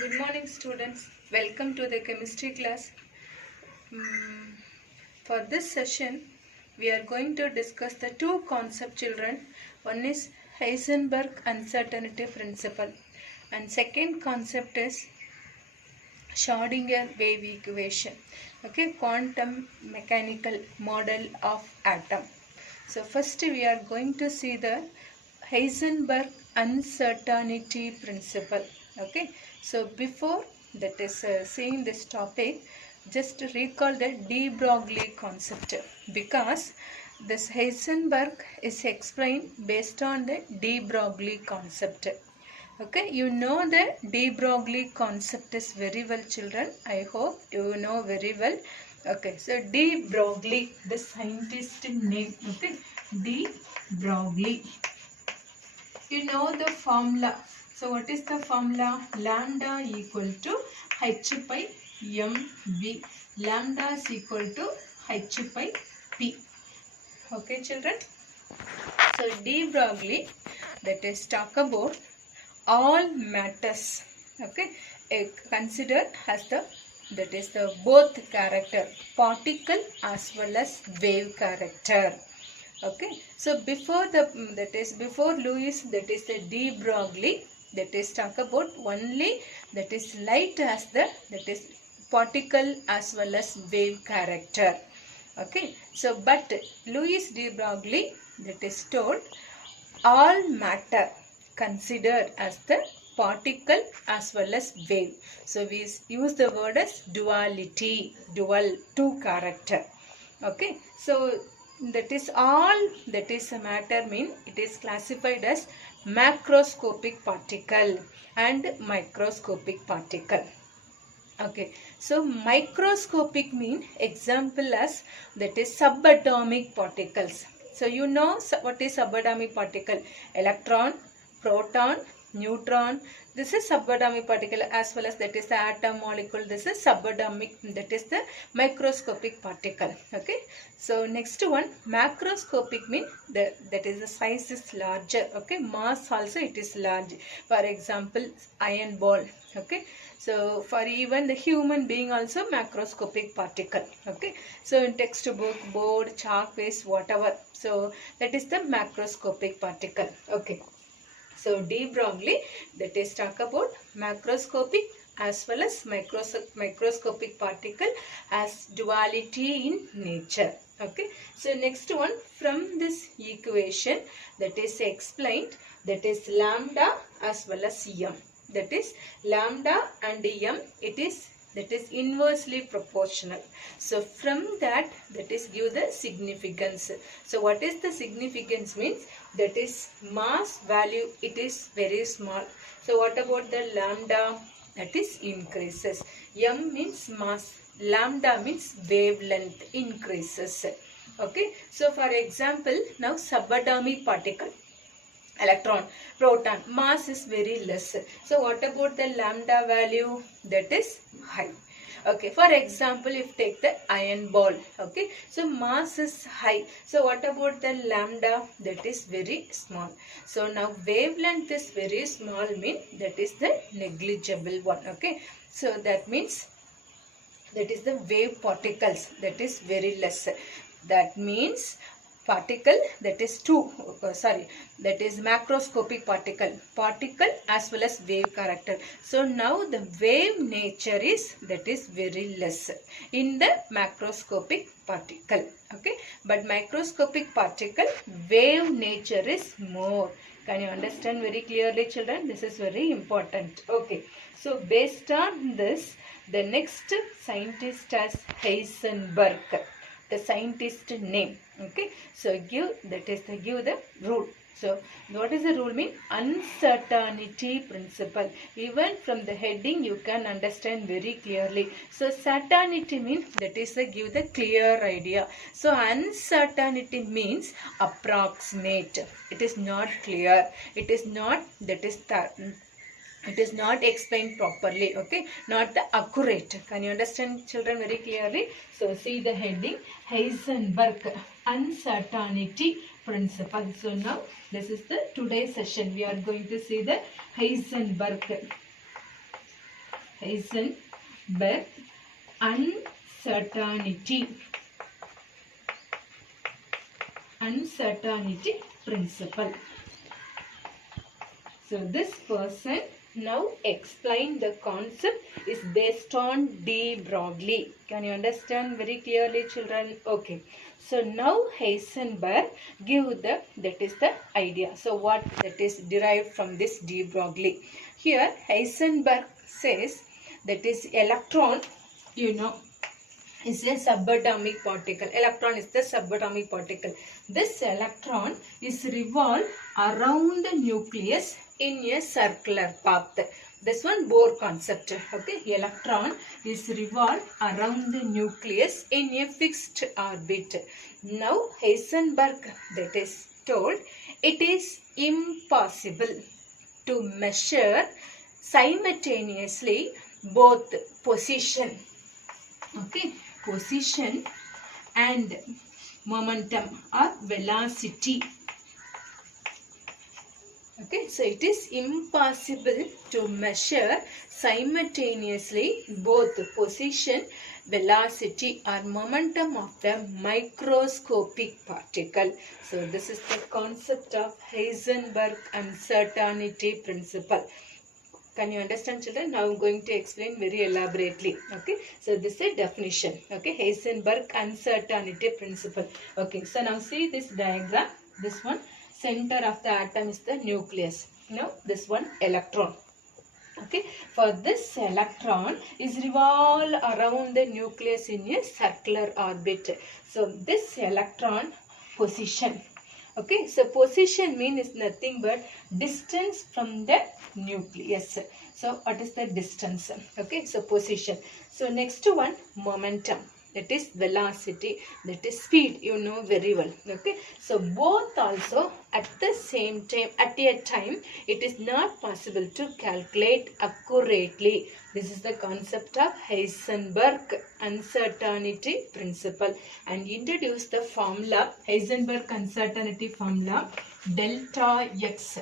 Good morning students, welcome to the chemistry class. For this session we are going to discuss the two concepts children. One is Heisenberg uncertainty principle and second concept is Schrödinger wave equation. Okay, quantum mechanical model of atom. So first we are going to see the Heisenberg uncertainty principle. Okay, so before that is seeing this topic, just recall the de Broglie concept, because this Heisenberg is explained based on the de Broglie concept. Okay, you know the de Broglie concept is very well, children. I hope you know very well. Okay, so de Broglie, the scientist name. Okay, de Broglie. You know the formula. So what is the formula? Lambda equal to h by mv. Lambda is equal to h by p. Okay, children. So de Broglie, that is talk about all matters. Okay, considered as the both character, particle as well as wave character. Okay, so before before Lewis, that is the de Broglie, that is talk about only that is light as the particle as well as wave character. Okay, so but Louis de Broglie, that is told all matter considered as the particle as well as wave. So we use the word as duality, dual, two character. Okay, so that is all that is a matter mean it is classified as macroscopic particle and microscopic particle. Okay, so microscopic mean example as that is subatomic particles. So you know what is subatomic particle? Electron, proton, neutron. This is subatomic particle, as well as that is the atom, molecule. This is subatomic, that is the microscopic particle. Okay, so next one, macroscopic mean that is the size is larger. Okay, mass also it is large. For example, iron ball. Okay, so for even the human being also macroscopic particle. Okay, so in textbook, board, chalk, paste, whatever, so that is the macroscopic particle. Okay, so de Broglie, that is talk about macroscopic as well as microscopic particle as duality in nature. Okay, so next one, from this equation that is explained, that is lambda as well as m. That is lambda and m, it is that is inversely proportional. So from that is give the significance. So what is the significance means? That is mass value, it is very small. So what about the lambda? That is increases. M means mass, lambda means wavelength, increases. Okay, so for example, now subatomic particle, electron, proton, mass is very less. So what about the lambda value? That is high. Okay, for example, if take the iron ball, okay, so mass is high. So what about the lambda? That is very small. So now wavelength is very small, mean that is the negligible one. Okay, so that means that is the wave particles, that is very less. That means particle, that is that is macroscopic particle as well as wave character. So now the wave nature is that is very less in the macroscopic particle. Okay, but microscopic particle wave nature is more. Can you understand very clearly, children? This is very important. Okay, so based on this, the next scientist as Heisenberg, the scientist name. Okay, so give the rule. So what is the rule mean? Uncertainty principle. Even from the heading you can understand very clearly. So certainty means that is give the clear idea. So uncertainty means approximate. It is not clear. It is not it is not explained properly. Okay, not the accurate. Can you understand, children, very clearly? So see the heading, Heisenberg uncertainty principle. So now this is the today's session. We are going to see the Heisenberg Heisenberg uncertainty principle. So this person now explain the concept is based on de Broglie. Can you understand very clearly, children? Okay. So now Heisenberg give that is the idea. So what that is derived from this de Broglie. Here Heisenberg says that is electron, is a subatomic particle. Electron is the subatomic particle. This electron is revolved around the nucleus in a circular path. This one Bohr concept. Okay, electron is revolved around the nucleus in a fixed orbit. Now Heisenberg that is told it is impossible to measure simultaneously both position. Okay, position and momentum or velocity. Okay, so it is impossible to measure simultaneously both position, velocity or momentum of the microscopic particle. So this is the concept of Heisenberg uncertainty principle. Can you understand, children? Now I am going to explain very elaborately. Okay. So this is a definition. Okay. Heisenberg uncertainty principle. Okay. So now see this diagram. This one, center of the atom is the nucleus. Now this one electron. Okay. For this electron is revolve around the nucleus in a circular orbit. So this electron position. Okay, so position means is nothing but distance from the nucleus. So what is the distance? Okay, so position. So next one, momentum. That is velocity. That is speed. You know very well. Okay, so both also at the same time, at a time, it is not possible to calculate accurately. This is the concept of Heisenberg uncertainty principle, and introduce the formula, Heisenberg uncertainty formula, delta x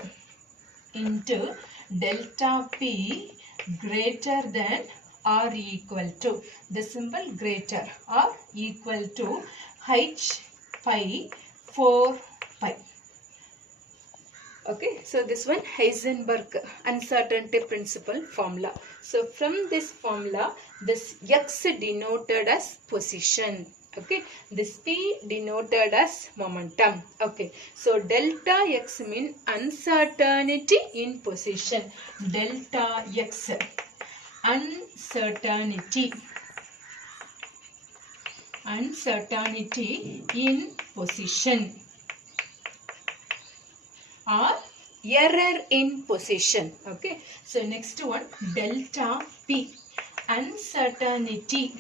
into delta p greater than or equal to, the symbol greater or equal to h pi 4 pi. Okay, so this one Heisenberg uncertainty principle formula. So from this formula, this x denoted as position. Okay, this p denoted as momentum. Okay, so delta x means uncertainty in position. Delta x, uncertainty in position or error in position. Okay, so next one, delta p, uncertainty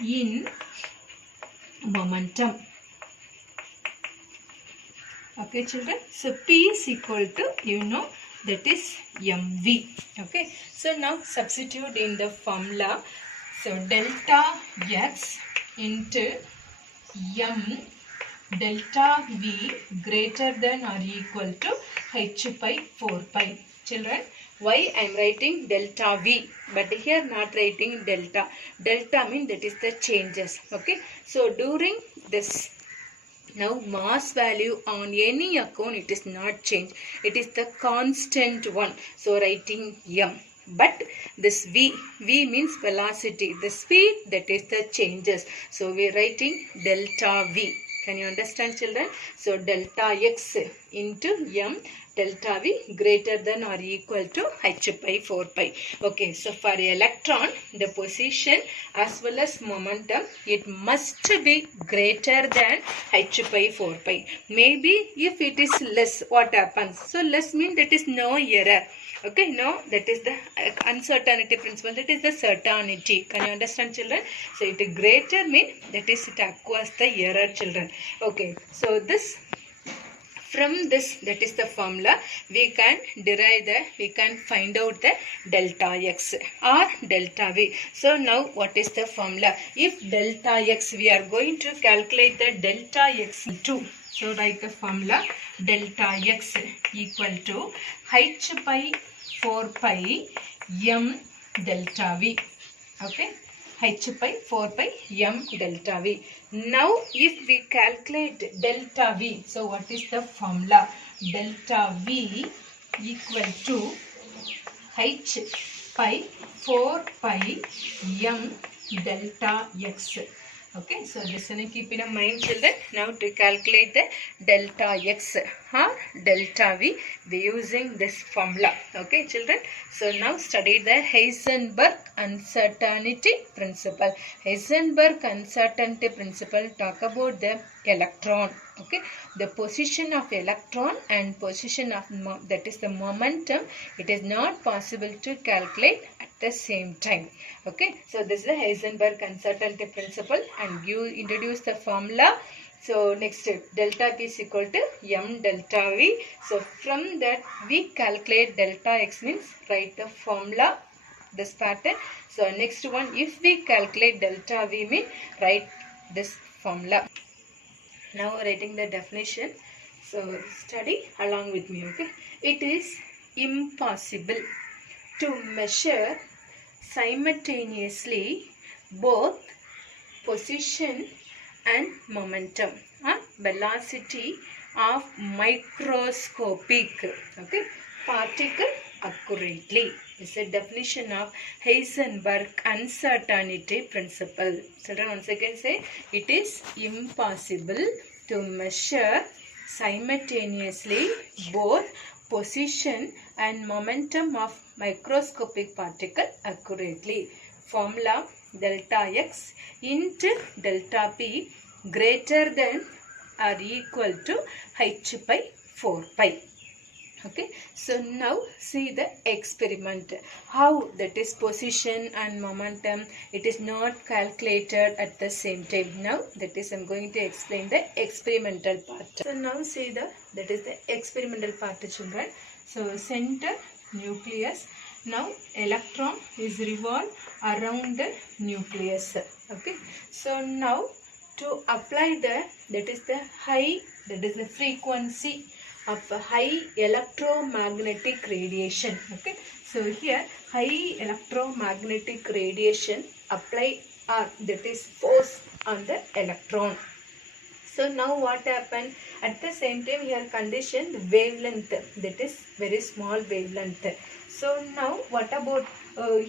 in momentum. Okay, children, so p is equal to, that is mv. Okay, so now substitute in the formula. So delta x into m delta v greater than or equal to h pi 4 pi. Children, why I am writing delta v, but here not writing delta. Delta means that is the changes. Okay, so during this, now mass value on any account, it is not changed. It is the constant one. So writing m. But this v means velocity. The speed, that is the changes. So we are writing delta v. Can you understand, children? So delta x into m delta v greater than or equal to h pi 4 pi. Okay, so for electron, the position as well as momentum, it must be greater than h pi 4 pi. Maybe if it is less, what happens? So less means that is no error. Okay, no, that is the uncertainty principle. That is the certainty. Can you understand, children? So it is greater means that is it acquires the error, children. Okay, so this from this, that is the formula, we can find out the delta x or delta v. So now what is the formula? If delta x, we are going to calculate the delta x 2. So write the formula, delta x equal to h by 4 pi m delta v. Okay, h by 4 pi m delta v. Now if we calculate delta v, so what is the formula? Delta v equal to h by 4 pi m delta x. Okay, so this one keep in mind, children. Now to calculate the delta x or delta v, we using this formula. Okay, children. So now study the Heisenberg uncertainty principle. Heisenberg uncertainty principle talk about the electron. Okay, the position of electron and position of that is the momentum. It is not possible to calculate at the same time. Okay, so this is the Heisenberg uncertainty principle, and you introduce the formula. So next step, delta p is equal to m delta v. So from that we calculate delta x, means write the formula, this pattern. So next one, if we calculate delta v, mean write this formula. Now writing the definition. So study along with me. Okay, it is impossible to measure simultaneously both position and momentum or velocity of microscopic particle accurately. This is the definition of Heisenberg uncertainty principle. Children, once again say, it is impossible to measure simultaneously both position and momentum of microscopic particle accurately. Formula, delta x into delta p greater than or equal to h by 4 pi. Okay, so now see the experiment. How that is position and momentum, it is not calculated at the same time. Now that is, I am going to explain the experimental part. So now see that is the experimental part, children. So center, nucleus. Now electron is revolved around the nucleus. Okay, so now to apply that is the frequency of high electromagnetic radiation. Okay, so here high electromagnetic radiation apply, or that is force on the electron. So now what happened? At the same time, here condition the wavelength, that is very small wavelength. So now what about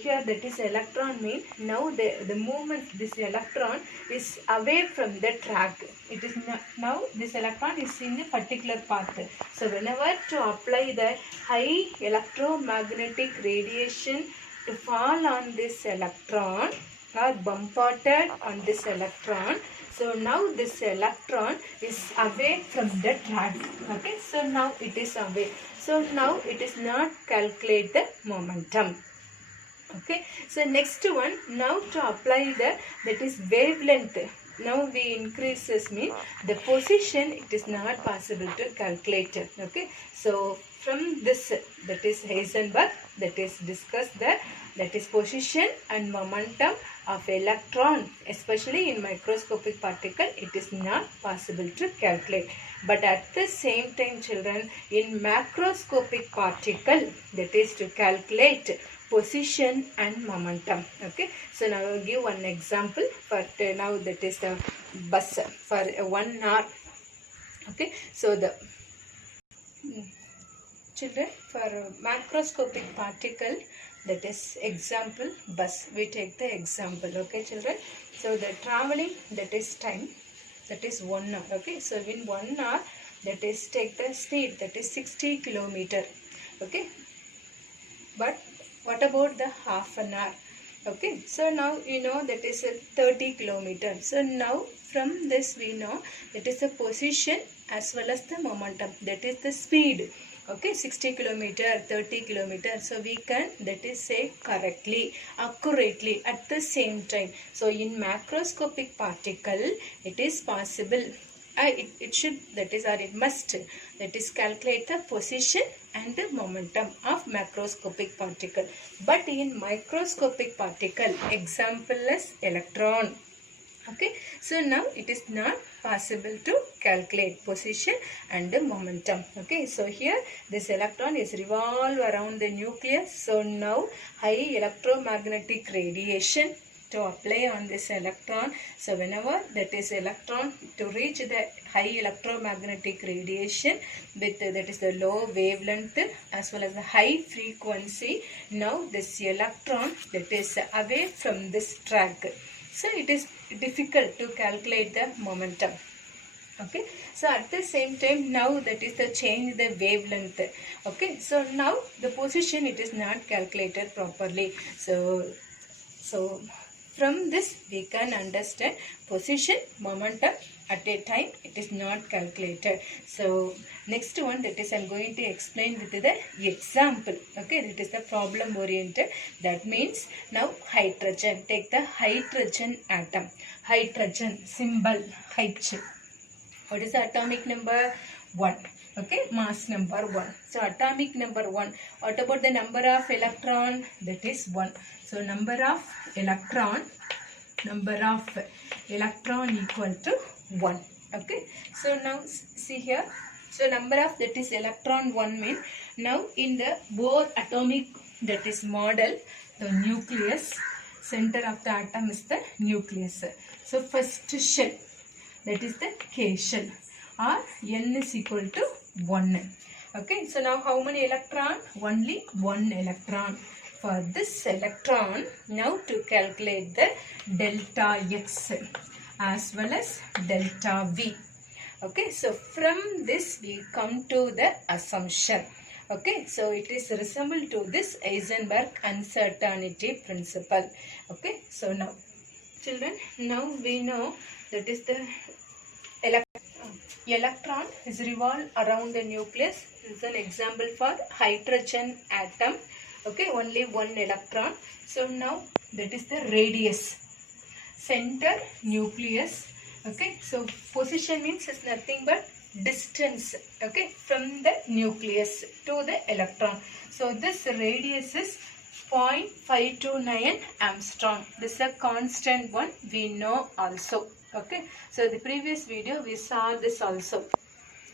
here, that is electron, mean now the movement, this electron is away from the track. It is now this electron is in a particular path. So whenever to apply the high electromagnetic radiation to fall on this electron or bombarded on this electron, so now this electron is away from the track. Okay, so now it is away. So now it is not calculate the momentum. Okay, so next one, now to apply that is wavelength. Now we increases, mean the position, it is not possible to calculate. Okay, so from this, that is Heisenberg, that is discussed that is position and momentum of electron, especially in microscopic particle, it is not possible to calculate. But at the same time, children, in macroscopic particle, that is to calculate position and momentum. Okay, so now I will give one example for now, that is the bus for 1 hour. Okay, so the children, for macroscopic particle, that is example bus, we take the example. Okay, children, so the traveling, that is time, that is 1 hour. Okay, so in 1 hour, that is take the speed, that is 60 kilometer. Okay, but what about the half an hour? Okay, so now you know that is a 30 kilometer. So now from this we know that is the position as well as the momentum, that is the speed. Okay, 60 kilometer, 30 kilometer. So we can, that is say correctly, accurately at the same time. So in macroscopic particle, it is possible it should, that is, or it must, that is, calculate the position and the momentum of macroscopic particle. But in microscopic particle, example is electron. Okay, so now it is not possible to calculate position and the momentum. Okay, so here this electron is revolve around the nucleus. So now high electromagnetic radiation to apply on this electron. So whenever that is electron to reach the high electromagnetic radiation with that is the low wavelength as well as the high frequency, now this electron that is away from this track. So it is difficult to calculate the momentum. Okay, so at the same time, now that is the change the wavelength. Okay, so now the position it is not calculated properly. So from this we can understand position, momentum at a time it is not calculated. So next one, that is I am going to explain with the example. Okay, that is the problem oriented. That means now hydrogen. Take the hydrogen atom. Hydrogen symbol H. What is the atomic number? 1. Okay, mass number 1. So atomic number 1. What about the number of electron? That is 1. So number of electron equal to 1. Okay, so now see here. So number of that is electron 1 means now in the Bohr atomic that is model, the nucleus, center of the atom is the nucleus. So first shell, that is the K shell, or N is equal to 1. Okay, so now how many electron? Only 1 electron. For this electron, now to calculate the delta X as well as delta V. Okay, so from this we come to the assumption. Okay, so it is resemble to this Heisenberg uncertainty principle. Okay, so now children, now we know that is the electron is revolve around the nucleus. This is an example for hydrogen atom. Okay, only 1 electron. So now that is the radius, center, nucleus. Okay, so position means is nothing but distance, okay, from the nucleus to the electron. So this radius is 0.529 Armstrong. This is a constant one, we know also. Okay, so the previous video we saw this also.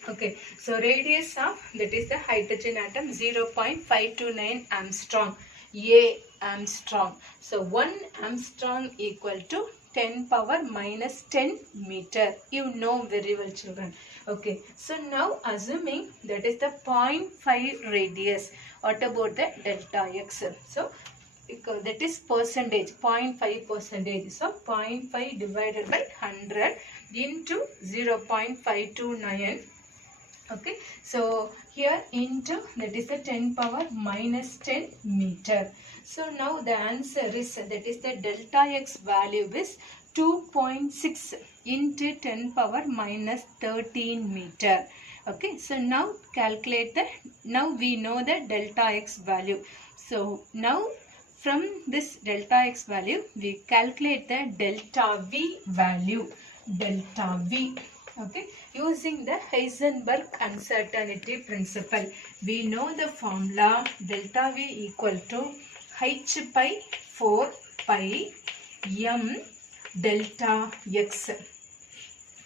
Okay, so radius of that is the hydrogen atom 0.529 Armstrong, A Armstrong. So 1 Armstrong equal to 10 power minus 10 meter. You know very well, children. Okay, so now assuming that is the 0.5 radius, what about the delta X? So that is percentage, 0.5 percentage. So 0.5 divided by 100 into 0.529. Okay, so here into that is the 10 power minus 10 meter. So now the answer is that is the delta X value is 2.6 into 10 power minus 13 meter. Okay, so now calculate the, now we know the delta X value. So now from this delta X value we calculate the delta V value, delta V. Okay, using the Heisenberg uncertainty principle, we know the formula delta V equal to H by 4 pi m delta X.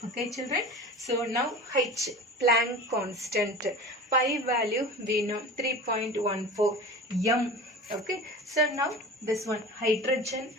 Okay, children. So now H, Planck constant, pi value we know 3.14, m. Okay, so now this one hydrogen,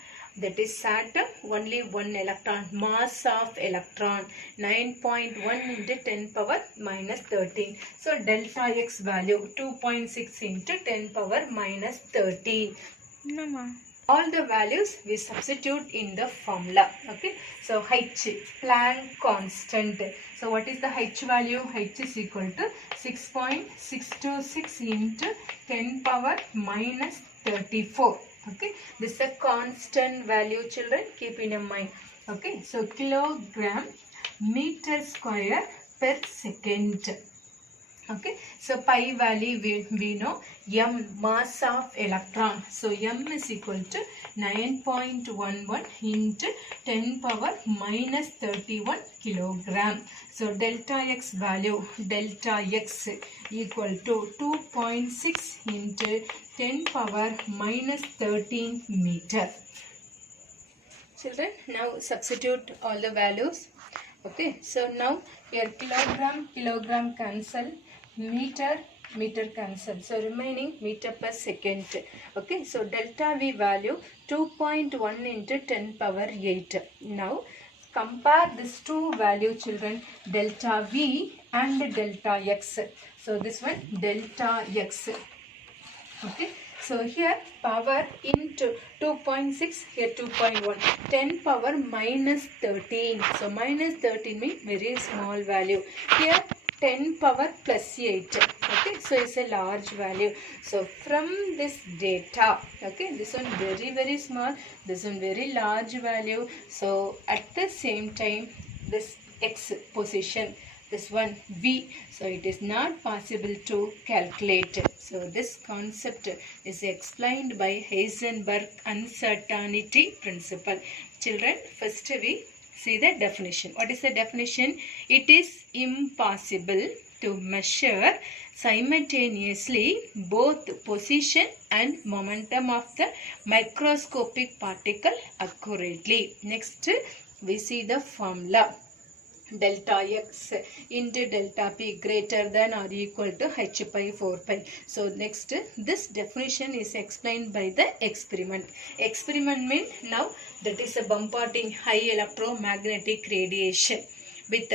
that is atom, only 1 electron, mass of electron 9.1 into 10 power minus 13. So delta X value 2.6 into 10 power minus 13. Mama. All the values we substitute in the formula. Okay, so H, Planck constant. So what is the H value? H is equal to 6.626 into 10 power minus 34. Okay, this is a constant value, children, keep in your mind. Okay, so kilogram meter square per second. Okay, so pi value we know, m mass of electron. So m is equal to 9.11 into 10 power minus 31 kilogram. So delta x value, delta x equal to 2.6 into 10 power minus 13 meter. Children, now substitute all the values. Okay, so now here kilogram cancel, meter cancel, so remaining meter per second. Okay, so delta V value 2.1 into 10 power 8. Now compare these two value, children, delta V and delta X. So this one delta X. Okay, so here power into 2.6, here 2.1, 10 power minus 13. So minus 13 means very small value. Here 10 power plus 8. Okay, so it's a large value. So from this data, okay, this one very small, this one very large value. So at the same time, this X position, this one V, so it is not possible to calculate. So this concept is explained by Heisenberg uncertainty principle. Children, first we see the definition. What is the definition? It is impossible to measure simultaneously both position and momentum of the microscopic particle accurately. Next, we see the formula. Delta x into delta p greater than or equal to h pi 4 pi. So next, this definition is explained by the experiment. Experiment means now that is a bombarding high electromagnetic radiation with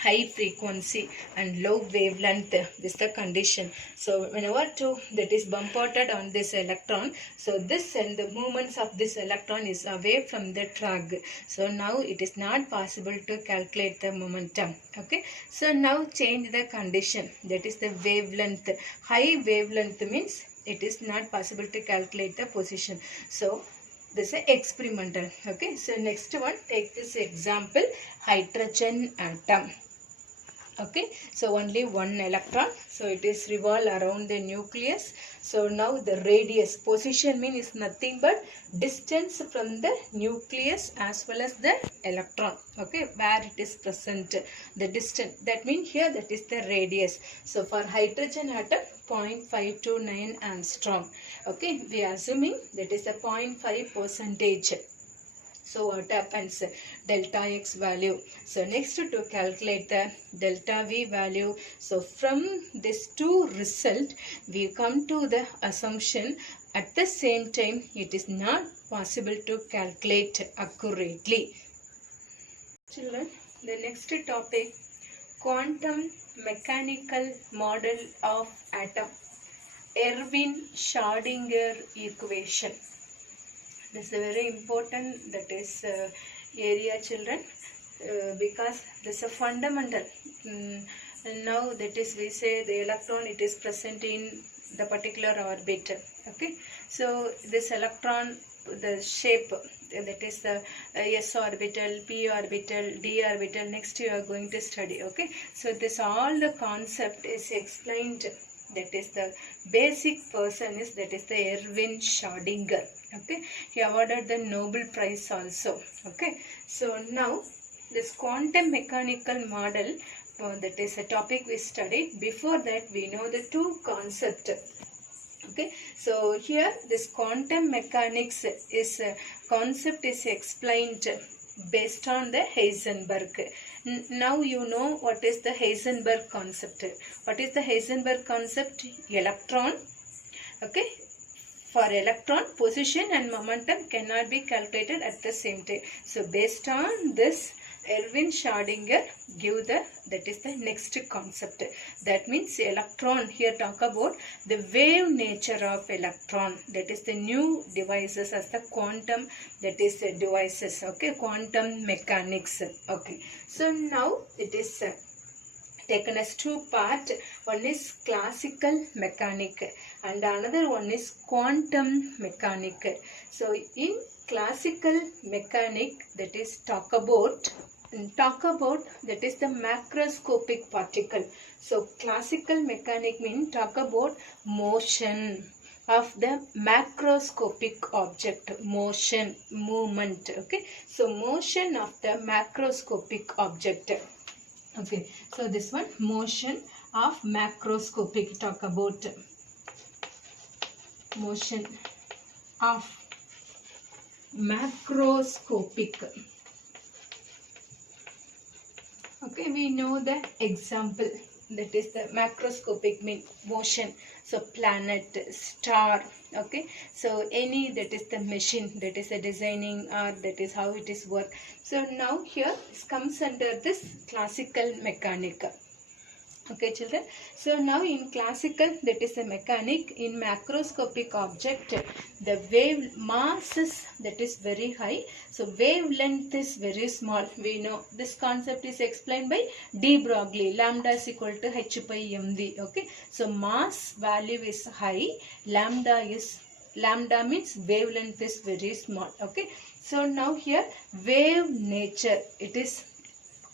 high frequency and low wavelength. This is the condition. So whenever that is bombarded on this electron, so this and the movements of this electron is away from the track. So now it is not possible to calculate the momentum. Okay, so now change the condition, that is the wavelength. High wavelength means it is not possible to calculate the position. So this is experimental. Okay, so next one, take this example, hydrogen atom. Okay, so only one electron, so it is revolve around the nucleus. So now the radius, position mean is nothing but distance from the nucleus as well as the electron. Okay, where it is present, the distance, that means here that is the radius. So for hydrogen atom, 0.529 angstrom. Okay, we are assuming that is the 0.5%. So what happens? Delta x value. So next, to calculate the delta v value. So from this two result, we come to the assumption at the same time it is not possible to calculate accurately. Children, the next topic, quantum mechanical model of atom. Erwin-Schrödinger equation. This is a very important, that is area, children, because this is a fundamental. Now that is, we say the electron, it is present in the particular orbit. Okay, so this electron, the shape, that is the s orbital, p orbital, d orbital, next you are going to study. Okay, so this all the concept is explained. That is the basic person is, that is the Erwin Schrödinger. Okay, he awarded the Nobel Prize also. Okay, so now this quantum mechanical model, that is a topic we studied. Before that, we know the two concepts. Okay, so here this quantum mechanics is concept is explained based on the Heisenberg. Now you know what is the Heisenberg concept. What is the Heisenberg concept? Electron. Okay, for electron, position and momentum cannot be calculated at the same time. So based on this, Erwin Schrödinger give the, that is the next concept. That means electron, here talk about the wave nature of electron. That is the new devices as the quantum, that is the devices. Okay, quantum mechanics. Okay, so now it is taken as two parts. One is classical mechanic and another one is quantum mechanic. So in classical mechanic, that is talk about talk about that is the macroscopic particle. So classical mechanics mean talk about motion of the macroscopic object, motion, movement. Okay, so motion of the macroscopic object. Okay, so this one, motion of macroscopic, talk about motion of macroscopic. Okay, we know the example, that is the macroscopic mean motion. So planet, star. Okay, so any, that is the machine, that is the designing, or that is how it is work. So now here this comes under this classical mechanic. Okay children, so now in classical, that is the mechanic, in macroscopic object, the wave mass is, that is very high, so wavelength is very small. We know this concept is explained by de Broglie, lambda is equal to h by mv. Okay, so mass value is high, lambda means wavelength is very small. Okay, so now here wave nature, it is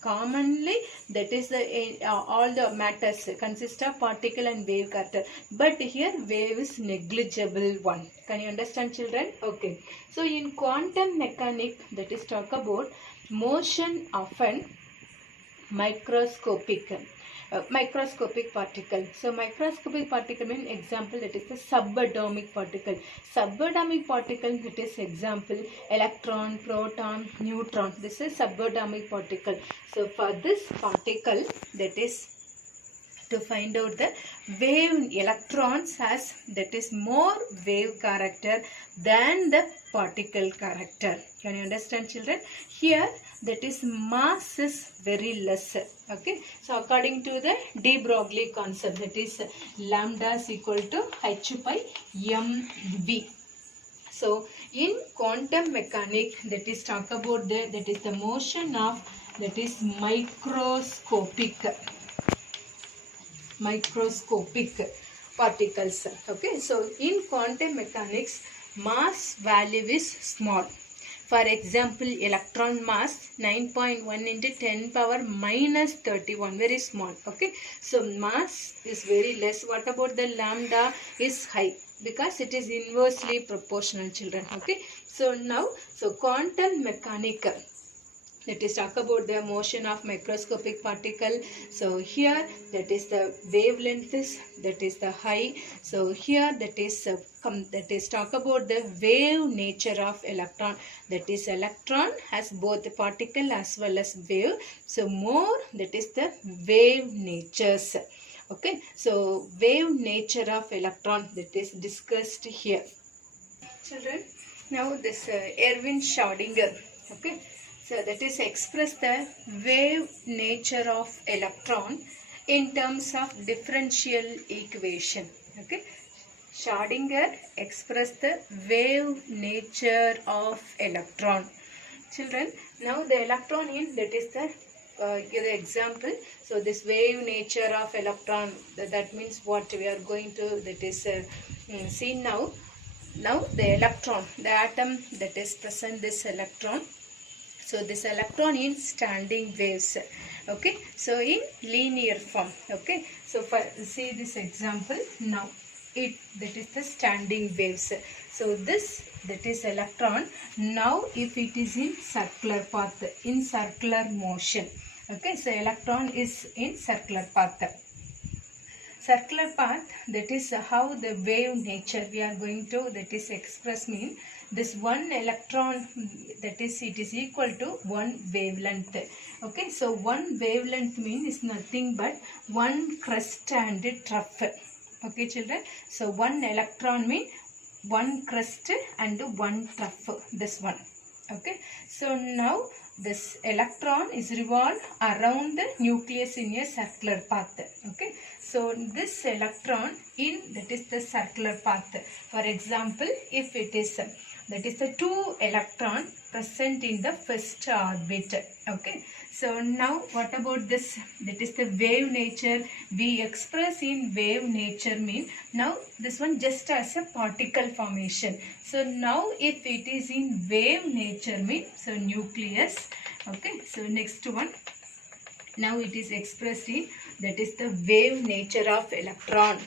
commonly, that is the all the matters consist of particle and wave character, but here wave is negligible one. Can you understand children? Okay, so in quantum mechanics, that is talk about motion of an microscopic particle. So microscopic particle mean example, that is the subatomic particle. Subatomic particle, that is example electron, proton, neutron. This is subatomic particle. So for this particle, that is to find out the wave, electrons has, that is more wave character than the particle character. Can you understand children? Here that is mass is very less. Okay, so according to the de Broglie concept, that is lambda is equal to h by mv. So in quantum mechanics, that is talk about the, that is the motion of, that is microscopic particles. Okay, so in quantum mechanics, mass value is small. For example, electron mass 9.1 into 10 power minus 31, very small. Okay, so mass is very less. What about the lambda is high, because it is inversely proportional children. Okay, so now, so quantum mechanical, that is talk about the motion of microscopic particle. So here that is the wavelength is, that is the high. So here that is talk about the wave nature of electron. That is electron has both the particle as well as wave. So more, that is the wave natures. Okay, so wave nature of electron, that is discussed here. Children, now this Erwin Schrödinger. Okay, so that is express the wave nature of electron in terms of differential equation. Okay, Schrödinger expressed the wave nature of electron. Children, now the electron in, that is the give the example. So this wave nature of electron, that means what we are going to, that is see now. Now the electron, the atom that is present, this electron. So this electron in standing waves. Okay, so in linear form. Okay, so for see this example now, it, that is the standing waves. So this, that is electron. Now if it is in circular path, in circular motion. Okay, so electron is in circular path. Circular path, that is how the wave nature we are going to, that is express mean, this one electron, that is it is equal to one wavelength. Okay, so one wavelength mean is nothing but one crust and trough. Okay children, so one electron mean one crust and one trough, this one. Okay, so now this electron is revolved around the nucleus in a circular path. Okay, so this electron in, that is the circular path. For example, if it is, that is the two electron present in the first orbit. Okay, So now what about this? That is the wave nature. We express in wave nature mean now this one just as a particle formation. So now if it is in wave nature mean so nucleus. Okay. So next one. Now it is expressed in that is the wave nature of electron.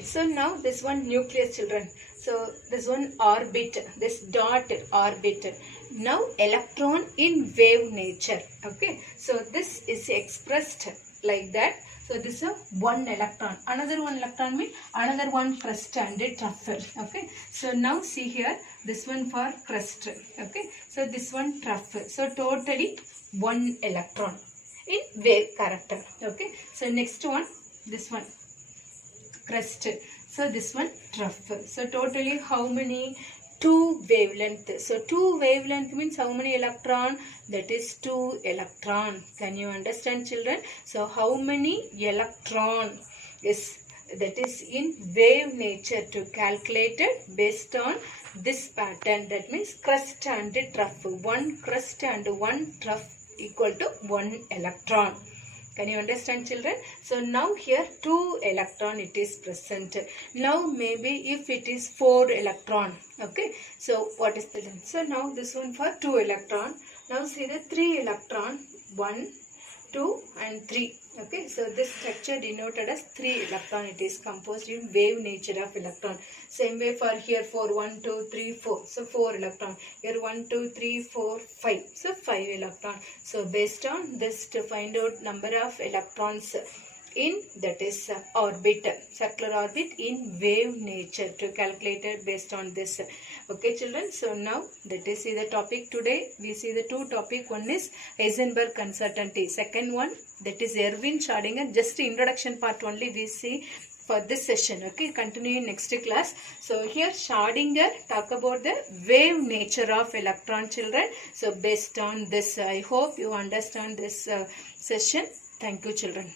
So now this one nucleus, children. So this one orbit, this dot orbit. Now electron in wave nature. Okay. So this is expressed like that. So this is a one electron. Another one electron means another one crust and a truffle. Okay. So now see here this one for crust. Okay. So this one truffle. So totally one electron in wave character. Okay. So next one, this one crust. So this one truffle. So totally how many? 2 wavelength. So 2 wavelength means how many electron? That is 2 electron. Can you understand, children? So how many electron? Yes, that is in wave nature to calculate it based on this pattern. That means crust and truffle. One crust and one truffle equal to 1 electron. Can you understand, children? So now here 2 electron it is present. Now maybe if it is 4 electron. Okay. So what is the length? So now this one for 2 electron. Now see the 3 electron. 1, 2 and 3. Okay. So this structure denoted as 3 electron. It is composed in wave nature of electron. Same way for here 4, 1, 2, 3, 4. So 4 electron. Here 1, 2, 3, 4, 5. So 5 electron. So based on this to find out number of electrons in that is orbit, circular orbit in wave nature to calculate it based on this. Okay, children. So now that is the topic today. We see the 2 topic. One is Heisenberg uncertainty. Second one that is Erwin Schrödinger. Just introduction part only we see for this session. Okay, continue in next class. So here Schrödinger talk about the wave nature of electron, children. So based on this, I hope you understand this session. Thank you, children.